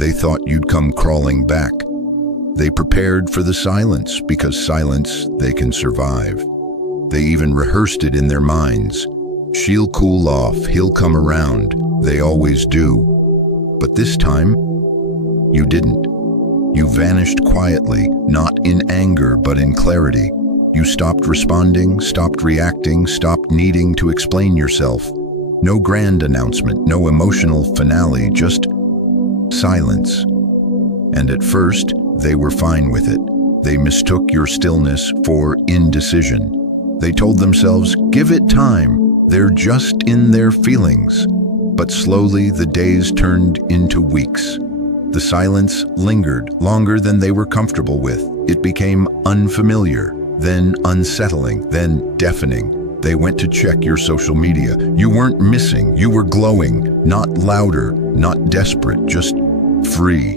They thought you'd come crawling back. They prepared for the silence, because silence they can survive. They even rehearsed it in their minds. She'll cool off, he'll come around, they always do. But this time, you didn't. You vanished quietly, not in anger but in clarity. You stopped responding, stopped reacting, stopped needing to explain yourself. No grand announcement, no emotional finale, just silence. And at first, they were fine with it. They mistook your stillness for indecision. They told themselves, give it time, they're just in their feelings. But slowly the days turned into weeks. The silence lingered longer than they were comfortable with. It became unfamiliar, then unsettling, then deafening. They went to check your social media. You weren't missing, you were glowing, not louder, not desperate, just free.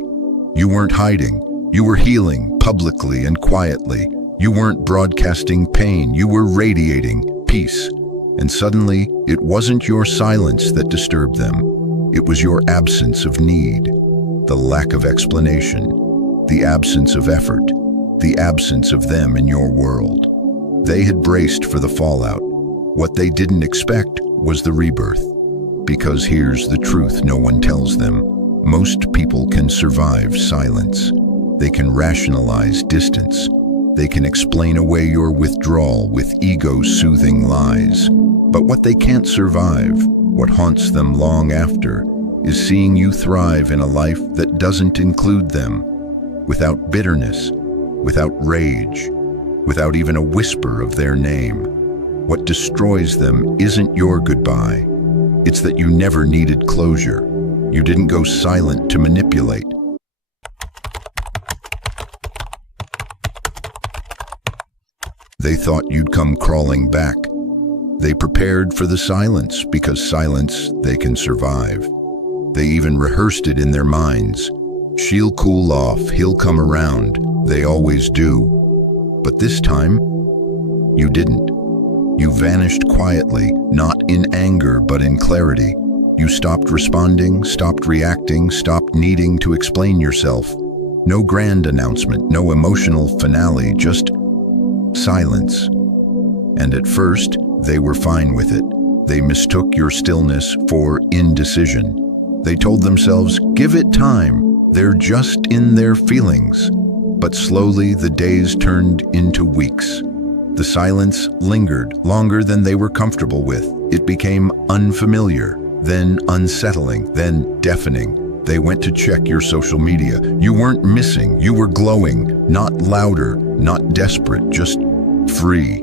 You weren't hiding, you were healing publicly and quietly. You weren't broadcasting pain, you were radiating peace. And suddenly, it wasn't your silence that disturbed them. It was your absence of need, the lack of explanation, the absence of effort, the absence of them in your world. They had braced for the fallout. What they didn't expect was the rebirth. Because here's the truth no one tells them. Most people can survive silence. They can rationalize distance. They can explain away your withdrawal with ego-soothing lies. But what they can't survive, what haunts them long after, is seeing you thrive in a life that doesn't include them, without bitterness, without rage, without even a whisper of their name. What destroys them isn't your goodbye. It's that you never needed closure. You didn't go silent to manipulate. They thought you'd come crawling back. They prepared for the silence, because silence they can survive. They even rehearsed it in their minds. She'll cool off, he'll come around, they always do. But this time, you didn't. You vanished quietly, not in anger but in clarity. You stopped responding, stopped reacting, stopped needing to explain yourself. No grand announcement, no emotional finale, just silence. And at first, they were fine with it. They mistook your stillness for indecision. They told themselves, give it time, they're just in their feelings. But slowly the days turned into weeks. The silence lingered longer than they were comfortable with. It became unfamiliar, then unsettling, then deafening. They went to check your social media. You weren't missing, you were glowing, not louder, not desperate, just free.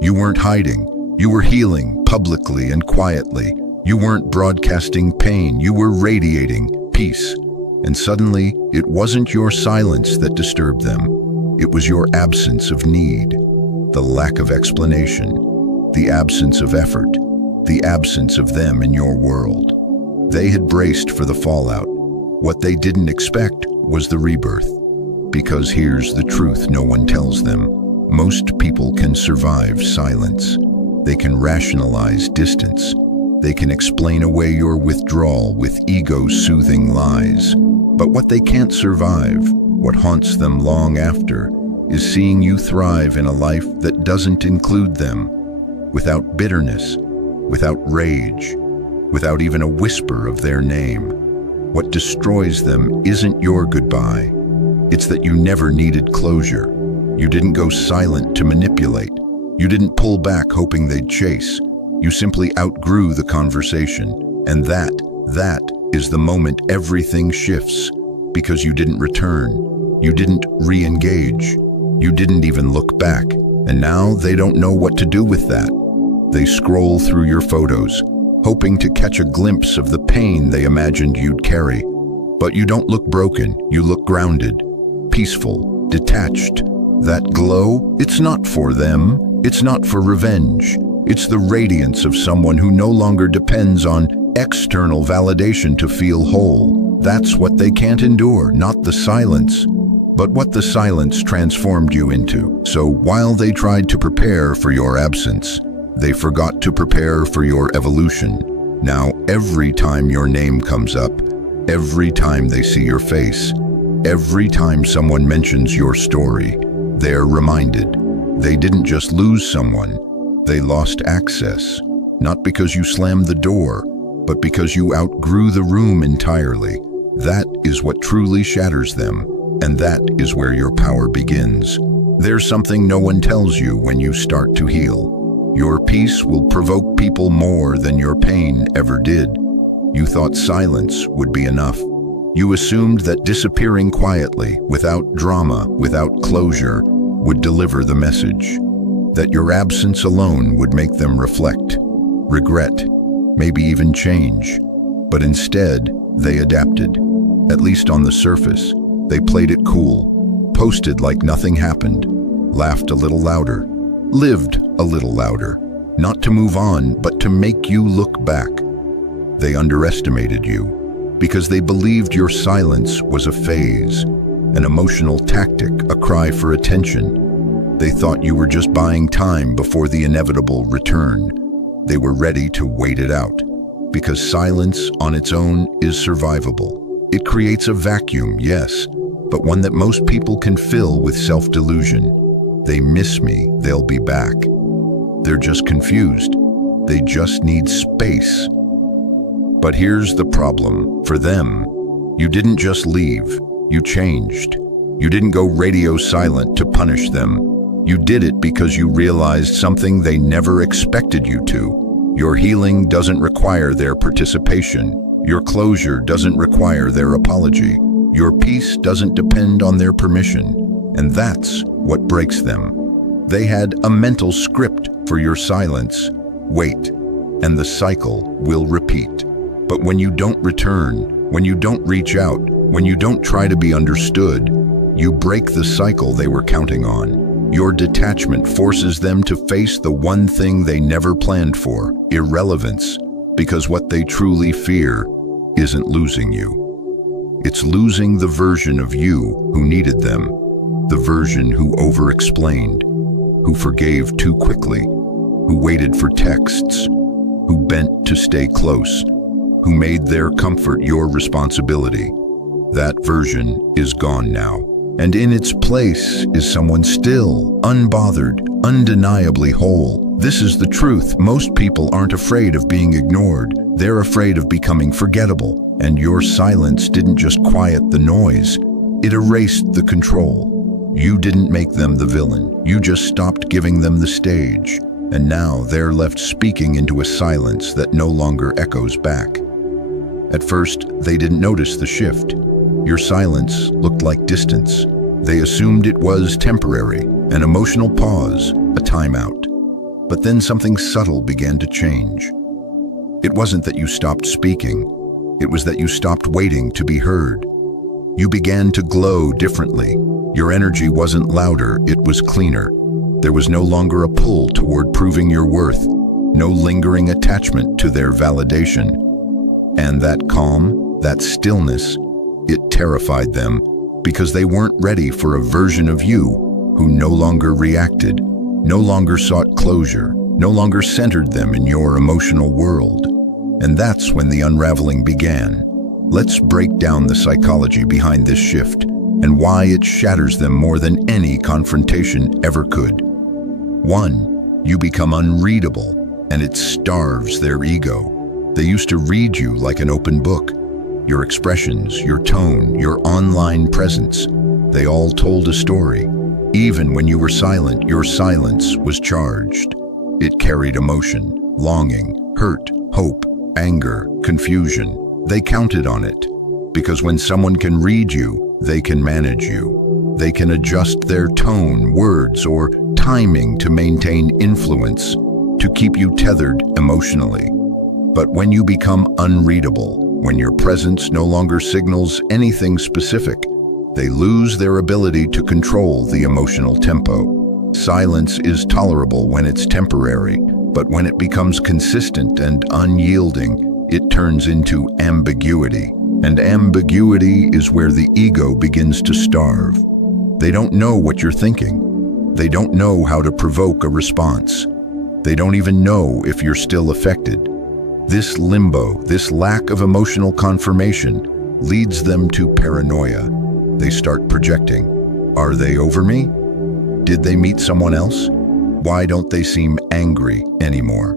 You weren't hiding, you were healing publicly and quietly. You weren't broadcasting pain, you were radiating peace. And suddenly, it wasn't your silence that disturbed them. It was your absence of need, the lack of explanation, the absence of effort, the absence of them in your world. They had braced for the fallout. What they didn't expect was the rebirth. Because here's the truth no one tells them. Most people can survive silence. They can rationalize distance. They can explain away your withdrawal with ego-soothing lies. But what they can't survive, what haunts them long after, is seeing you thrive in a life that doesn't include them, without bitterness, without rage, without even a whisper of their name. What destroys them isn't your goodbye. It's that you never needed closure. You didn't go silent to manipulate. You didn't pull back hoping they'd chase. You simply outgrew the conversation. And that is the moment everything shifts. Because you didn't return. You didn't re-engage. You didn't even look back. And now they don't know what to do with that. They scroll through your photos, hoping to catch a glimpse of the pain they imagined you'd carry. But you don't look broken, you look grounded, peaceful, detached. That glow, it's not for them, it's not for revenge. It's the radiance of someone who no longer depends on external validation to feel whole. That's what they can't endure, not the silence, but what the silence transformed you into. So while they tried to prepare for your absence, they forgot to prepare for your evolution. Now, every time your name comes up, Every time they see your face, every time someone mentions your story, they're reminded. They didn't just lose someone, they lost access. Not because you slammed the door, but because you outgrew the room entirely. That is what truly shatters them, and that is where your power begins. There's something no one tells you when you start to heal. Your peace will provoke people more than your pain ever did. You thought silence would be enough. You assumed that disappearing quietly, without drama, without closure, would deliver the message. That your absence alone would make them reflect, regret, maybe even change. But instead, they adapted. At least on the surface. They played it cool, posted like nothing happened, laughed a little louder, lived a little louder, not to move on, but to make you look back. They underestimated you because they believed your silence was a phase, an emotional tactic, a cry for attention. They thought you were just buying time before the inevitable return. They were ready to wait it out because silence on its own is survivable. It creates a vacuum, yes, but one that most people can fill with self-delusion. They miss me, they'll be back. They're just confused. They just need space. But here's the problem. For them, you didn't just leave, you changed. You didn't go radio silent to punish them. You did it because you realized something they never expected you to. Your healing doesn't require their participation. Your closure doesn't require their apology. Your peace doesn't depend on their permission. And that's what breaks them. They had a mental script for your silence. Wait, and the cycle will repeat. But when you don't return, when you don't reach out, when you don't try to be understood, you break the cycle they were counting on. Your detachment forces them to face the one thing they never planned for, irrelevance, because what they truly fear isn't losing you. It's losing the version of you who needed them, the version who over-explained, who forgave too quickly, who waited for texts, who bent to stay close, who made their comfort your responsibility. That version is gone now, and in its place is someone still, unbothered, undeniably whole. This is the truth. Most people aren't afraid of being ignored. They're afraid of becoming forgettable. And your silence didn't just quiet the noise. It erased the control. You didn't make them the villain. You just stopped giving them the stage. And now they're left speaking into a silence that no longer echoes back. At first, they didn't notice the shift. Your silence looked like distance. They assumed it was temporary, an emotional pause, a timeout. But then something subtle began to change. It wasn't that you stopped speaking. It was that you stopped waiting to be heard. You began to glow differently. Your energy wasn't louder, it was cleaner. There was no longer a pull toward proving your worth, no lingering attachment to their validation. And that calm, that stillness, it terrified them because they weren't ready for a version of you who no longer reacted, no longer sought closure, no longer centered them in your emotional world. And that's when the unraveling began. Let's break down the psychology behind this shift and why it shatters them more than any confrontation ever could. 1, you become unreadable, and it starves their ego. They used to read you like an open book. Your expressions, your tone, your online presence, they all told a story. Even when you were silent, your silence was charged. It carried emotion, longing, hurt, hope, anger, confusion. They counted on it. Because when someone can read you, they can manage you. They can adjust their tone, words, or timing to maintain influence, to keep you tethered emotionally. But when you become unreadable, when your presence no longer signals anything specific, they lose their ability to control the emotional tempo. Silence is tolerable when it's temporary, but when it becomes consistent and unyielding, it turns into ambiguity. And ambiguity is where the ego begins to starve. They don't know what you're thinking. They don't know how to provoke a response. They don't even know if you're still affected. This limbo, this lack of emotional confirmation, leads them to paranoia. They start projecting. Are they over me? Did they meet someone else? Why don't they seem angry anymore?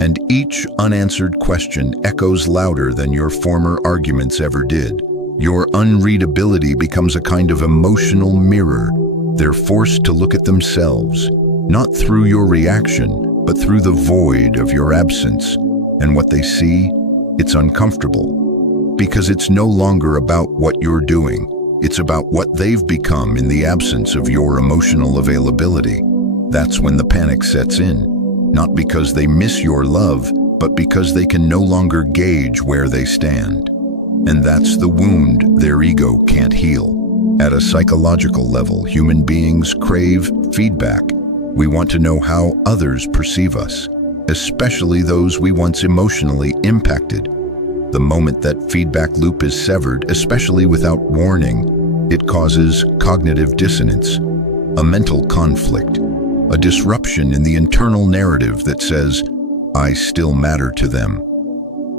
And each unanswered question echoes louder than your former arguments ever did. Your unreadability becomes a kind of emotional mirror. They're forced to look at themselves, not through your reaction, but through the void of your absence. And what they see, it's uncomfortable. Because it's no longer about what you're doing. It's about what they've become in the absence of your emotional availability. That's when the panic sets in. Not because they miss your love, but because they can no longer gauge where they stand. And that's the wound their ego can't heal. At a psychological level, human beings crave feedback. We want to know how others perceive us, especially those we once emotionally impacted. The moment that feedback loop is severed, especially without warning, it causes cognitive dissonance, a mental conflict, a disruption in the internal narrative that says, I still matter to them.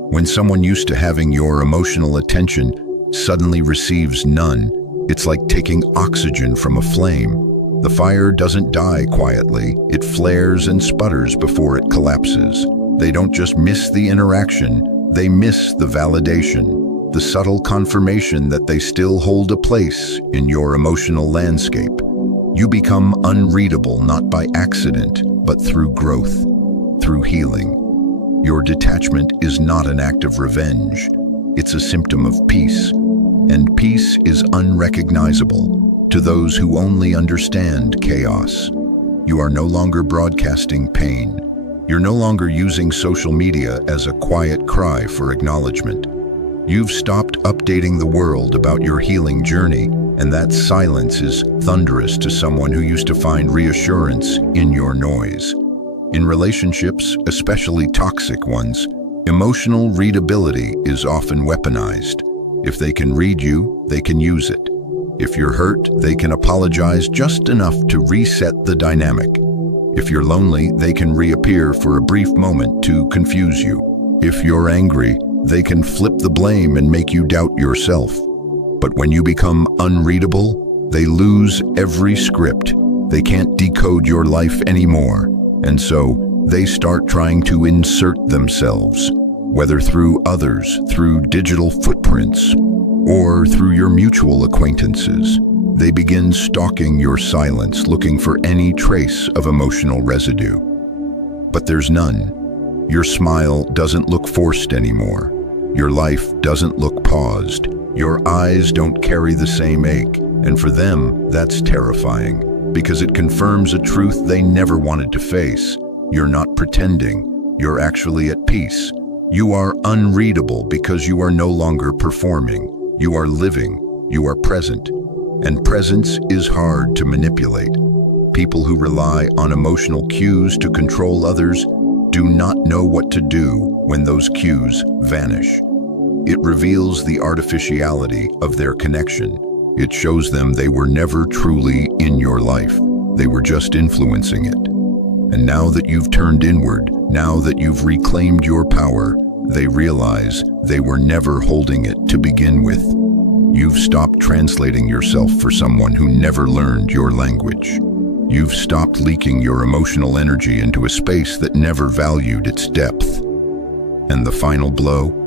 When someone used to having your emotional attention suddenly receives none, it's like taking oxygen from a flame. The fire doesn't die quietly, it flares and sputters before it collapses. They don't just miss the interaction, they miss the validation, the subtle confirmation that they still hold a place in your emotional landscape. You become unreadable not by accident, but through growth, through healing. Your detachment is not an act of revenge, it's a symptom of peace. And peace is unrecognizable to those who only understand chaos. You are no longer broadcasting pain. You're no longer using social media as a quiet cry for acknowledgement. You've stopped updating the world about your healing journey, and that silence is thunderous to someone who used to find reassurance in your noise. In relationships, especially toxic ones, emotional readability is often weaponized. If they can read you, they can use it. If you're hurt, they can apologize just enough to reset the dynamic. If you're lonely, they can reappear for a brief moment to confuse you. If you're angry, they can flip the blame and make you doubt yourself. But when you become unreadable, they lose every script. They can't decode your life anymore. And so, they start trying to insert themselves, whether through others, through digital footprints, or through your mutual acquaintances. They begin stalking your silence, looking for any trace of emotional residue. But there's none. Your smile doesn't look forced anymore. Your life doesn't look paused. Your eyes don't carry the same ache. And for them, that's terrifying, because it confirms a truth they never wanted to face. You're not pretending. You're actually at peace. You are unreadable because you are no longer performing. You are living. You are present. And presence is hard to manipulate. People who rely on emotional cues to control others do not know what to do when those cues vanish. It reveals the artificiality of their connection. It shows them they were never truly in your life. They were just influencing it. And now that you've turned inward, now that you've reclaimed your power, they realize they were never holding it to begin with. You've stopped translating yourself for someone who never learned your language. You've stopped leaking your emotional energy into a space that never valued its depth. And the final blow?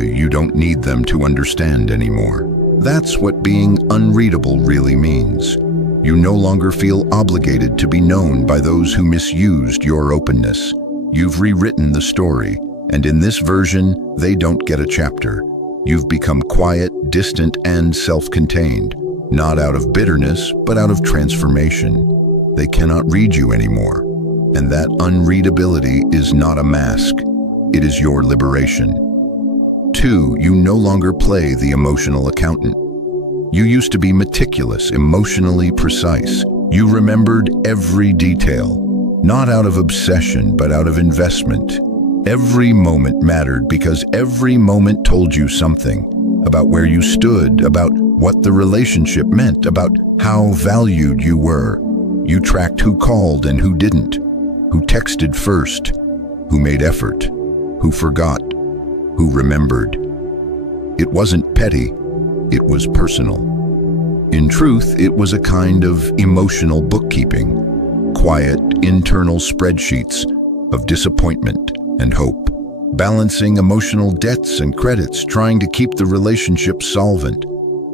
You don't need them to understand anymore. That's what being unreadable really means. You no longer feel obligated to be known by those who misused your openness. You've rewritten the story, and in this version, they don't get a chapter. You've become quiet, distant, and self-contained, not out of bitterness, but out of transformation. They cannot read you anymore, and that unreadability is not a mask. It is your liberation. 2, you no longer play the emotional accountant. You used to be meticulous, emotionally precise. You remembered every detail, not out of obsession, but out of investment. Every moment mattered because every moment told you something about where you stood, about what the relationship meant, about how valued you were. You tracked who called and who didn't, who texted first, who made effort, who forgot, who remembered. It wasn't petty, it was personal. In truth, it was a kind of emotional bookkeeping, quiet, internal spreadsheets of disappointment and hope, balancing emotional debts and credits, trying to keep the relationship solvent.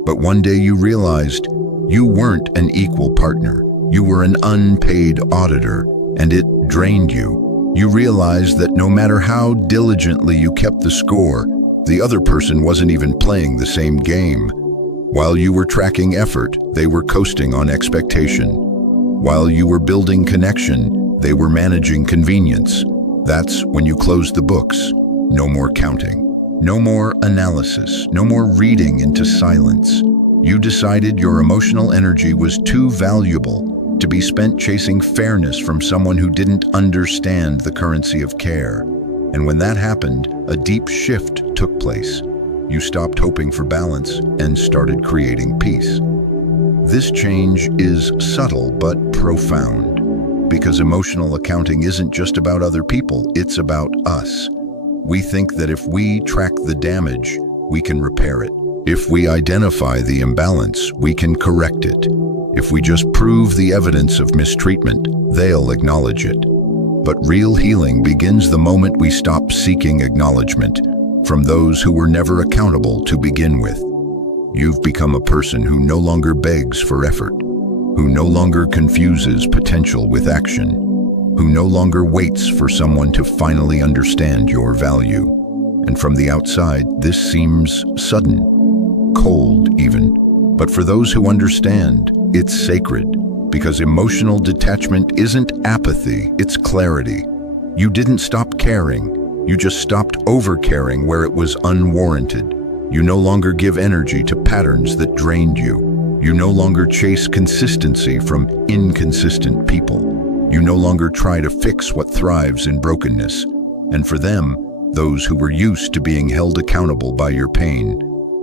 But one day you realized you weren't an equal partner. You were an unpaid auditor, and it drained you. You realized that no matter how diligently you kept the score, the other person wasn't even playing the same game. While you were tracking effort, they were coasting on expectation. While you were building connection, they were managing convenience. That's when you closed the books. No more counting. No more analysis. No more reading into silence. You decided your emotional energy was too valuable to be spent chasing fairness from someone who didn't understand the currency of care. And when that happened, a deep shift took place. You stopped hoping for balance and started creating peace. This change is subtle but profound, because emotional accounting isn't just about other people, it's about us. We think that if we track the damage, we can repair it. If we identify the imbalance, we can correct it. If we just prove the evidence of mistreatment, they'll acknowledge it. But real healing begins the moment we stop seeking acknowledgement from those who were never accountable to begin with. You've become a person who no longer begs for effort, who no longer confuses potential with action, who no longer waits for someone to finally understand your value. And from the outside, this seems sudden, cold even. But for those who understand, it's sacred, because emotional detachment isn't apathy, it's clarity. You didn't stop caring, you just stopped over-caring where it was unwarranted. You no longer give energy to patterns that drained you. You no longer chase consistency from inconsistent people. You no longer try to fix what thrives in brokenness. And for them, those who were used to being held accountable by your pain,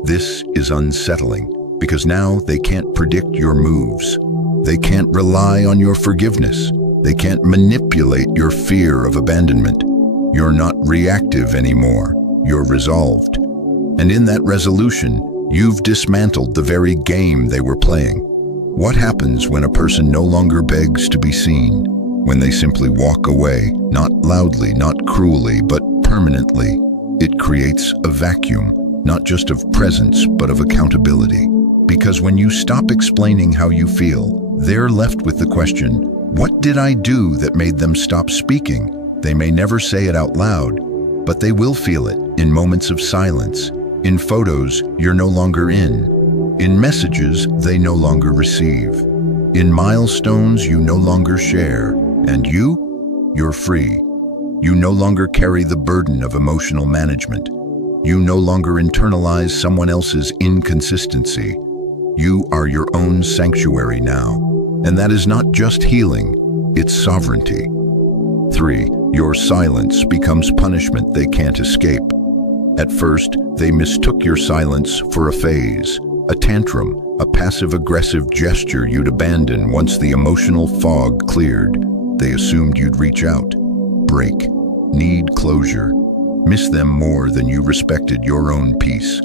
this is unsettling, because now they can't predict your moves. They can't rely on your forgiveness. They can't manipulate your fear of abandonment. You're not reactive anymore. You're resolved. And in that resolution, you've dismantled the very game they were playing. What happens when a person no longer begs to be seen? When they simply walk away, not loudly, not cruelly, but permanently? It creates a vacuum, not just of presence, but of accountability. Because when you stop explaining how you feel, they're left with the question, what did I do that made them stop speaking? They may never say it out loud, but they will feel it in moments of silence. In photos you're no longer in messages they no longer receive, in milestones you no longer share, and you're free. You no longer carry the burden of emotional management. You no longer internalize someone else's inconsistency. You are your own sanctuary now, and that is not just healing, it's sovereignty. 3. Your silence becomes punishment they can't escape. At first, they mistook your silence for a phase, a tantrum, a passive-aggressive gesture you'd abandon once the emotional fog cleared. They assumed you'd reach out, break, need closure, miss them more than you respected your own peace.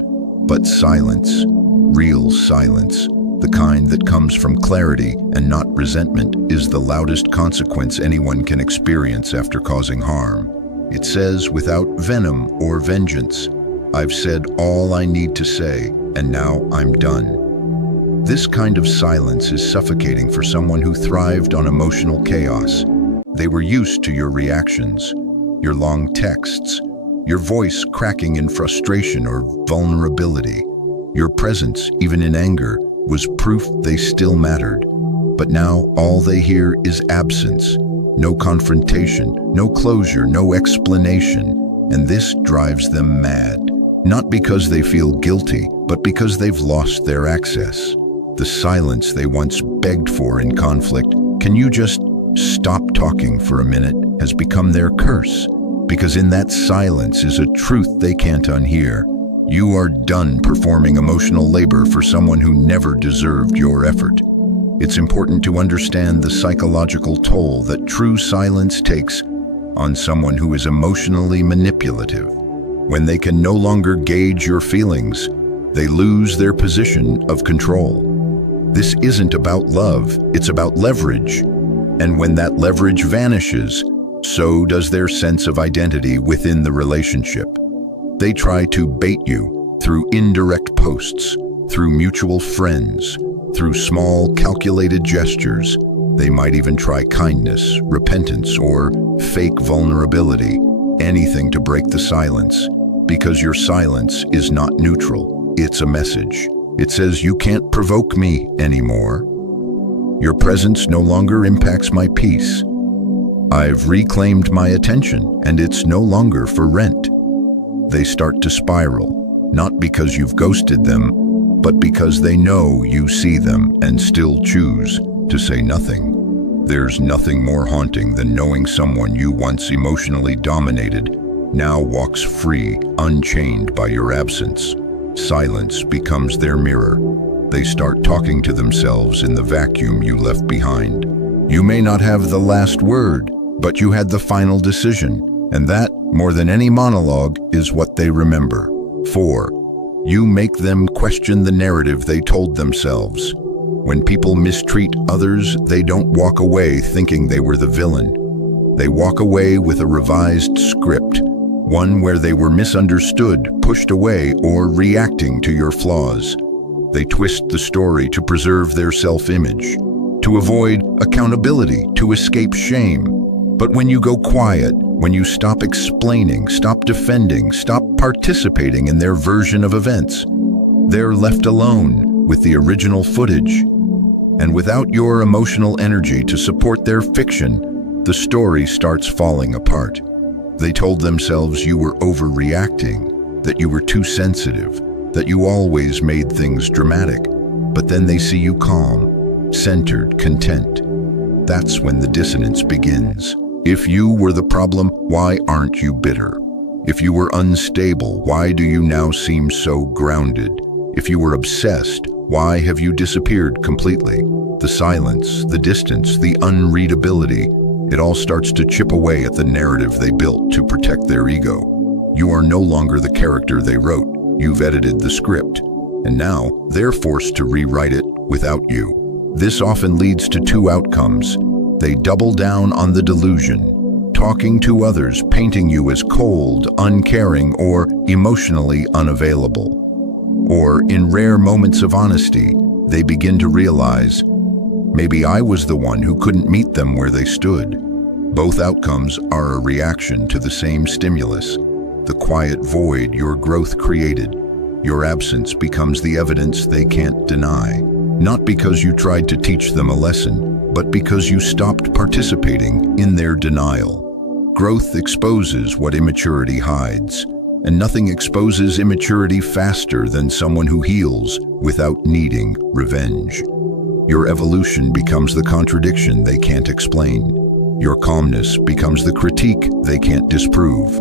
But silence, real silence, the kind that comes from clarity and not resentment, is the loudest consequence anyone can experience after causing harm. It says without venom or vengeance, I've said all I need to say, and now I'm done. This kind of silence is suffocating for someone who thrived on emotional chaos. They were used to your reactions, your long texts, your voice cracking in frustration or vulnerability. Your presence, even in anger, was proof they still mattered. But now all they hear is absence. No confrontation, no closure, no explanation, and this drives them mad. Not because they feel guilty, but because they've lost their access. The silence they once begged for in conflict, "Can you just stop talking for a minute?" has become their curse, because in that silence is a truth they can't unhear. You are done performing emotional labor for someone who never deserved your effort. It's important to understand the psychological toll that true silence takes on someone who is emotionally manipulative. When they can no longer gauge your feelings, they lose their position of control. This isn't about love, it's about leverage. And when that leverage vanishes, so does their sense of identity within the relationship. They try to bait you through indirect posts, through mutual friends, through small, calculated gestures. They might even try kindness, repentance, or fake vulnerability, anything to break the silence, because your silence is not neutral. It's a message. It says you can't provoke me anymore. Your presence no longer impacts my peace. I've reclaimed my attention, and it's no longer for rent. They start to spiral, not because you've ghosted them, but because they know you see them and still choose to say nothing. There's nothing more haunting than knowing someone you once emotionally dominated now walks free, unchained by your absence. Silence becomes their mirror. They start talking to themselves in the vacuum you left behind. You may not have the last word, but you had the final decision, and that, more than any monologue, is what they remember. 4. You make them question the narrative they told themselves. When people mistreat others, they don't walk away thinking they were the villain. They walk away with a revised script, one where they were misunderstood, pushed away, or reacting to your flaws. They twist the story to preserve their self-image, to avoid accountability, to escape shame. But when you go quiet, when you stop explaining, stop defending, stop participating in their version of events, they're left alone with the original footage. And without your emotional energy to support their fiction, the story starts falling apart. They told themselves you were overreacting, that you were too sensitive, that you always made things dramatic. But then they see you calm, centered, content. That's when the dissonance begins. If you were the problem, why aren't you bitter? If you were unstable, why do you now seem so grounded? If you were obsessed, why have you disappeared completely? The silence, the distance, the unreadability, it all starts to chip away at the narrative they built to protect their ego. You are no longer the character they wrote. You've edited the script, and now they're forced to rewrite it without you. This often leads to two outcomes. They double down on the delusion, talking to others, painting you as cold, uncaring, or emotionally unavailable. Or, in rare moments of honesty, they begin to realize, maybe I was the one who couldn't meet them where they stood. Both outcomes are a reaction to the same stimulus, the quiet void your growth created. Your absence becomes the evidence they can't deny, not because you tried to teach them a lesson, but because you stopped participating in their denial. Growth exposes what immaturity hides, and nothing exposes immaturity faster than someone who heals without needing revenge. Your evolution becomes the contradiction they can't explain. Your calmness becomes the critique they can't disprove.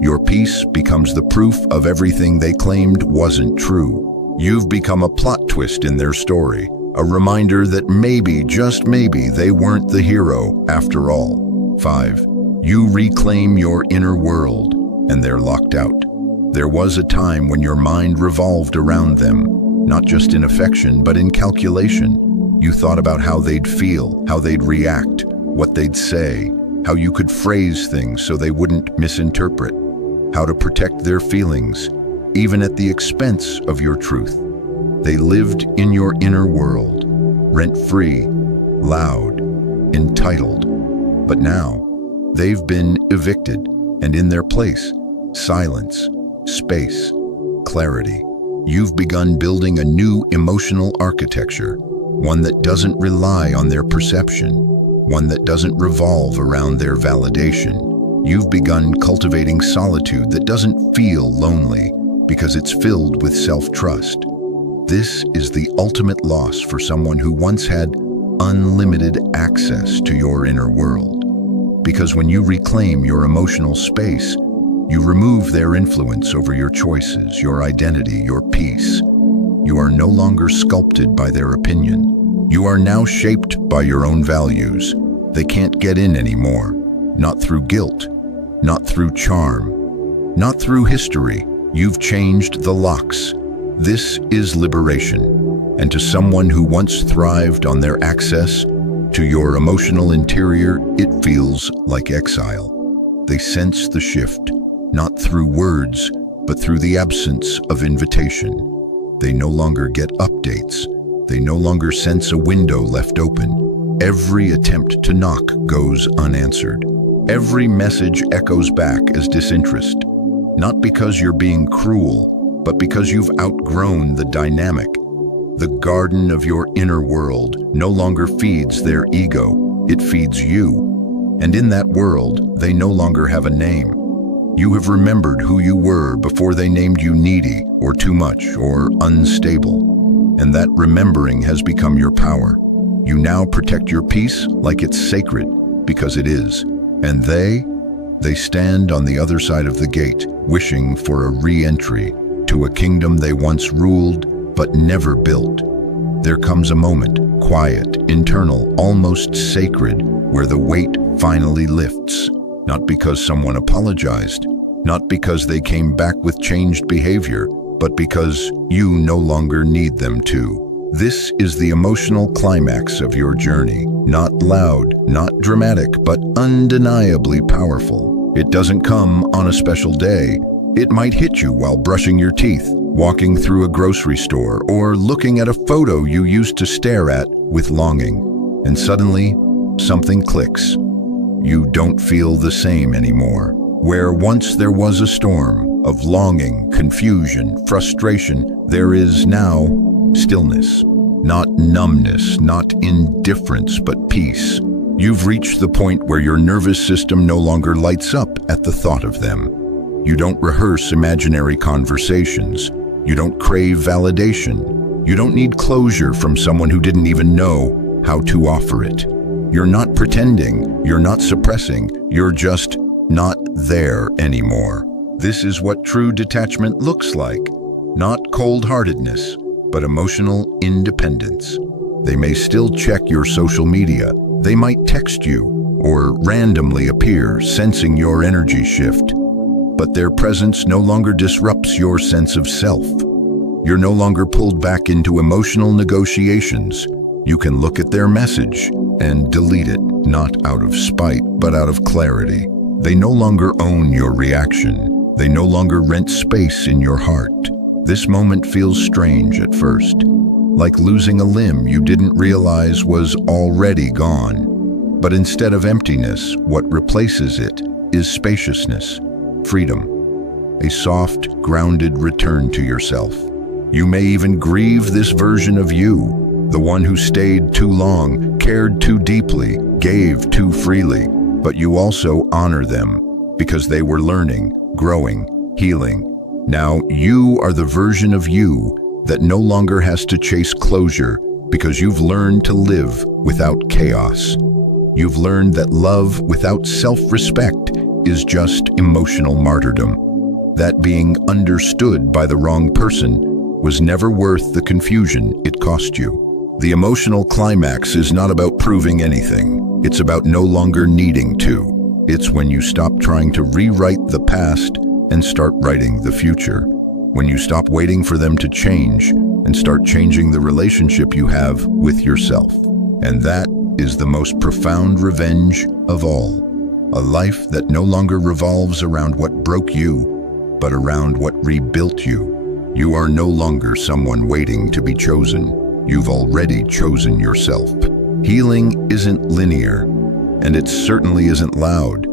Your peace becomes the proof of everything they claimed wasn't true. You've become a plot twist in their story, a reminder that maybe, just maybe, they weren't the hero after all. 5. You reclaim your inner world, and they're locked out. There was a time when your mind revolved around them, not just in affection, but in calculation. You thought about how they'd feel, how they'd react, what they'd say, how you could phrase things so they wouldn't misinterpret, how to protect their feelings, even at the expense of your truth. They lived in your inner world, rent-free, loud, entitled. But now, they've been evicted, and in their place, silence, space, clarity. You've begun building a new emotional architecture, one that doesn't rely on their perception, one that doesn't revolve around their validation. You've begun cultivating solitude that doesn't feel lonely because it's filled with self-trust. This is the ultimate loss for someone who once had unlimited access to your inner world. Because when you reclaim your emotional space, you remove their influence over your choices, your identity, your peace. You are no longer sculpted by their opinion. You are now shaped by your own values. They can't get in anymore, not through guilt, not through charm, not through history. You've changed the locks. This is liberation. And to someone who once thrived on their access to your emotional interior, it feels like exile. They sense the shift, not through words, but through the absence of invitation. They no longer get updates. They no longer sense a window left open. Every attempt to knock goes unanswered. Every message echoes back as disinterest. Not because you're being cruel, but because you've outgrown the dynamic. The garden of your inner world no longer feeds their ego, it feeds you. And in that world, they no longer have a name. You have remembered who you were before they named you needy, or too much, or unstable. And that remembering has become your power. You now protect your peace like it's sacred, because it is. And they stand on the other side of the gate, wishing for a re-entry to a kingdom they once ruled but never built. There comes a moment, quiet, internal, almost sacred, where the weight finally lifts. Not because someone apologized, not because they came back with changed behavior, but because you no longer need them to. This is the emotional climax of your journey. Not loud, not dramatic, but undeniably powerful. It doesn't come on a special day. It might hit you while brushing your teeth, walking through a grocery store, or looking at a photo you used to stare at with longing. And suddenly, something clicks. You don't feel the same anymore. Where once there was a storm of longing, confusion, frustration, there is now stillness. Not numbness, not indifference, but peace. You've reached the point where your nervous system no longer lights up at the thought of them. You don't rehearse imaginary conversations. You don't crave validation. You don't need closure from someone who didn't even know how to offer it. You're not pretending, you're not suppressing, you're just not there anymore. This is what true detachment looks like. Not cold-heartedness, but emotional independence. They may still check your social media. They might text you or randomly appear, sensing your energy shift. But their presence no longer disrupts your sense of self. You're no longer pulled back into emotional negotiations. You can look at their message and delete it, not out of spite, but out of clarity. They no longer own your reaction. They no longer rent space in your heart. This moment feels strange at first, like losing a limb you didn't realize was already gone. But instead of emptiness, what replaces it is spaciousness, freedom, a soft, grounded return to yourself. You may even grieve this version of you, the one who stayed too long, cared too deeply, gave too freely, but you also honor them because they were learning, growing, healing. Now you are the version of you that no longer has to chase closure because you've learned to live without chaos. You've learned that love without self-respect is just emotional martyrdom. That being understood by the wrong person was never worth the confusion it cost you. The emotional climax is not about proving anything. It's about no longer needing to. It's when you stop trying to rewrite the past and start writing the future. When you stop waiting for them to change and start changing the relationship you have with yourself. And that is the most profound revenge of all. A life that no longer revolves around what broke you, but around what rebuilt you. You are no longer someone waiting to be chosen. You've already chosen yourself. Healing isn't linear, and it certainly isn't loud.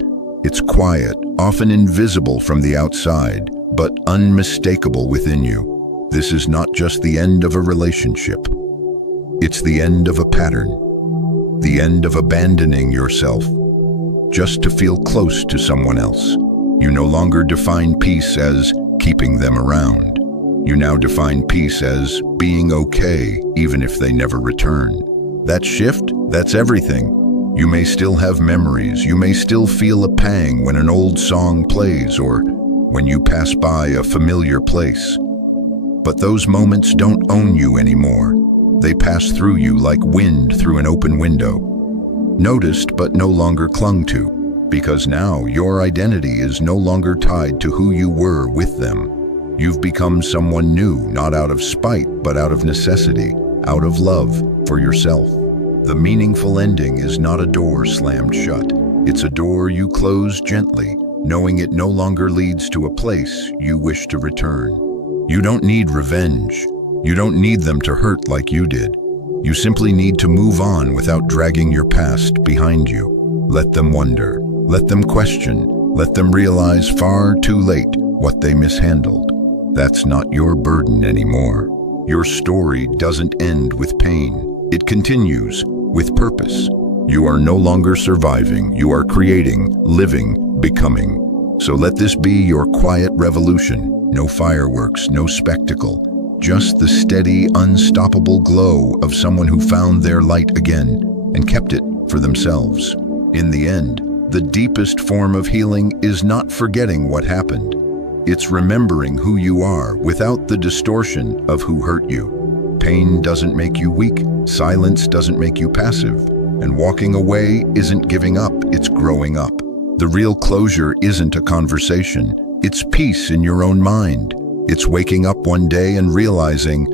It's quiet, often invisible from the outside, but unmistakable within you. This is not just the end of a relationship. It's the end of a pattern. The end of abandoning yourself just to feel close to someone else. You no longer define peace as keeping them around. You now define peace as being okay, even if they never return. That shift, that's everything. You may still have memories. You may still feel a pang when an old song plays or when you pass by a familiar place. But those moments don't own you anymore. They pass through you like wind through an open window. Noticed but no longer clung to. Because now your identity is no longer tied to who you were with them. You've become someone new, not out of spite, but out of necessity, out of love for yourself. The meaningful ending is not a door slammed shut. It's a door you close gently, knowing it no longer leads to a place you wish to return. You don't need revenge. You don't need them to hurt like you did. You simply need to move on without dragging your past behind you. Let them wonder. Let them question. Let them realize far too late what they mishandled. That's not your burden anymore. Your story doesn't end with pain. It continues with purpose. You are no longer surviving. You are creating, living, becoming. So let this be your quiet revolution. No fireworks, no spectacle. Just the steady, unstoppable glow of someone who found their light again and kept it for themselves. In the end, the deepest form of healing is not forgetting what happened. It's remembering who you are without the distortion of who hurt you. Pain doesn't make you weak. Silence doesn't make you passive. And walking away isn't giving up, it's growing up. The real closure isn't a conversation. It's peace in your own mind. It's waking up one day and realizing,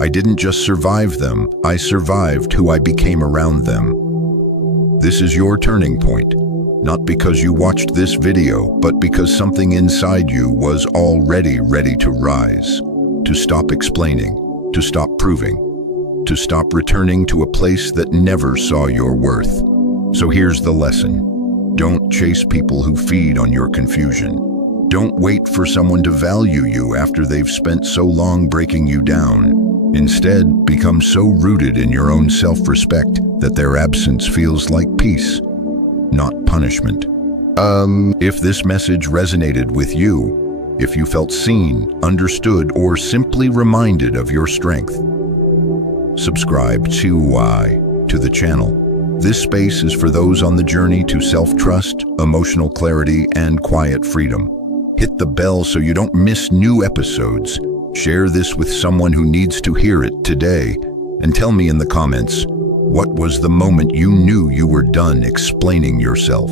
I didn't just survive them, I survived who I became around them. This is your turning point, not because you watched this video, but because something inside you was already ready to rise, to stop explaining, to stop proving, to stop returning to a place that never saw your worth. So here's the lesson. Don't chase people who feed on your confusion. Don't wait for someone to value you after they've spent so long breaking you down. Instead, become so rooted in your own self-respect that their absence feels like peace, not punishment. If this message resonated with you, if you felt seen, understood, or simply reminded of your strength, subscribe to the channel. This space is for those on the journey to self-trust, emotional clarity, and quiet freedom. Hit the bell so you don't miss new episodes. Share this with someone who needs to hear it today. And tell me in the comments, what was the moment you knew you were done explaining yourself?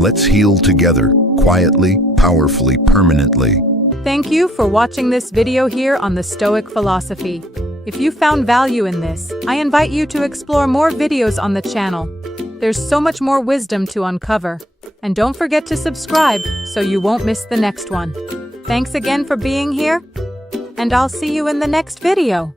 Let's heal together, quietly, powerfully, permanently. Thank you for watching this video here on the Stoic philosophy. If you found value in this, I invite you to explore more videos on the channel. There's so much more wisdom to uncover. And don't forget to subscribe so you won't miss the next one. Thanks again for being here, and I'll see you in the next video.